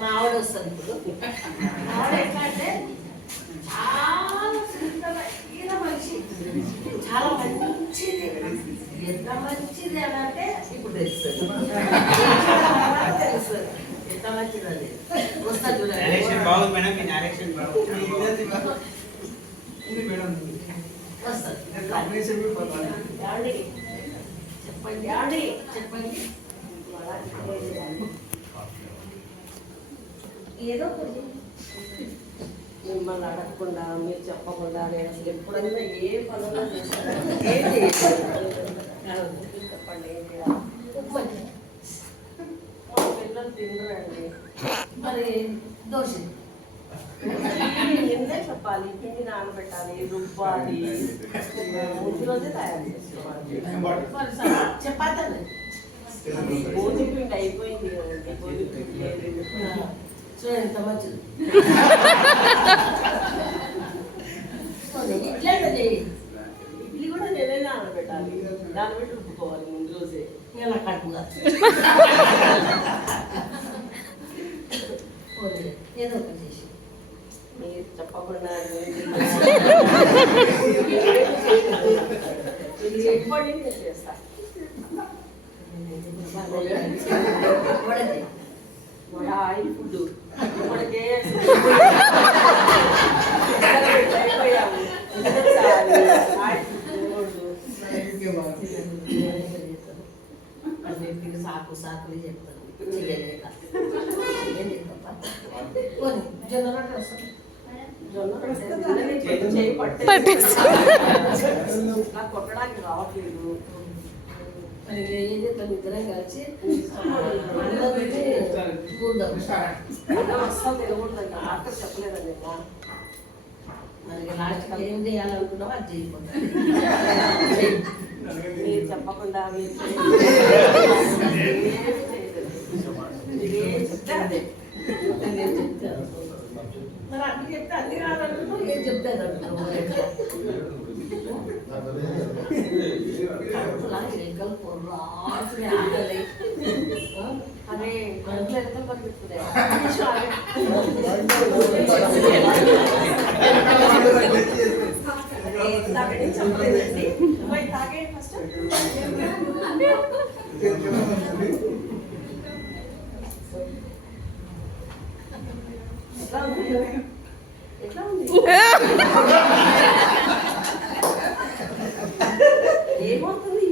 మా ఆవిడ వస్తుంది ఇప్పుడు. ఆవిడ ఎట్లా అంటే చాలా సింపుల్గా మనిషి, చాలా మంచిది. ఎంత మంచిది అని అంటే ఇప్పుడు తెలుస్తుంది, తెలుస్తుంది ఎంత మంచిది అది. వస్తా చూడండి. చెప్పండి ఆడి చెప్పండి. ఏదో ఒకటి మిమ్మల్ని అడగకుండా మీరు చెప్పకుండా నేను అసలు ఎప్పుడైనా ఏ పనులు చేస్తాను. ఏంటి చెప్పండి ఏంటి? మా పిల్లలు తినరండి. మరి దోశ నిన్నే చెప్పాలి, పిండి నానబెట్టాలి, రుబ్బాలి, ముందు రోజే తయారు చేసుకోవాలి. చపాతీ గోధుమ పిండి అయిపోయింది కదండి, గోధుమ పిండి లేదు. చూడండి ఎంత మంచిది. ఇడ్లీ కూడా నేనే నానబెట్టాలి, నానబెట్టి రుబ్బుకోవాలి ముందు రోజే. ఇలా కట్టుగా ఏదో ఒకటి చేసి మీరు చెప్పకుండా చెప్పండి నేను చేస్తా. ఆయిల్ ఫుడ్ ఇప్పటికే సాకు సాకులు చెప్తాను చేయలేక. జొన్న వస్తుంది, నాకు కొట్టడానికి రావట్లేదు. మరి ఏం చేస్తాను, ఇద్దరం కలిసి అస్సలు తెలియకూడదండి. ఆఖరి చెప్పలేదండి. మరి లాస్ట్కి ఏం చేయాలనుకున్నావో అది చేయకుండా మీరు చెప్పకుండా మీరు చెప్తే అదే నేను చెప్తాను. మరి అన్ని చెప్తే అన్ని రాదనుకుంటున్నావు, ఏం చెప్తాను అంటున్నావు. అదే కడుపులో ఎంత పనిపిస్తున్నాయి. చెప్పలేదండి, తాగే ఫస్ట్. ఎట్లా ఉంది ఎట్లా ఉంది ఏమవుతుంది?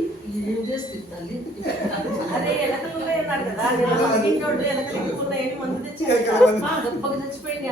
ఏం చేస్తుంది తల్లి? అదే ఎలకలు ఉన్నాయి అన్నారు కదా, ఎలకలు ఎక్కువ ఉన్నాయని మందు తెచ్చి గొప్పగా చచ్చిపోయింది.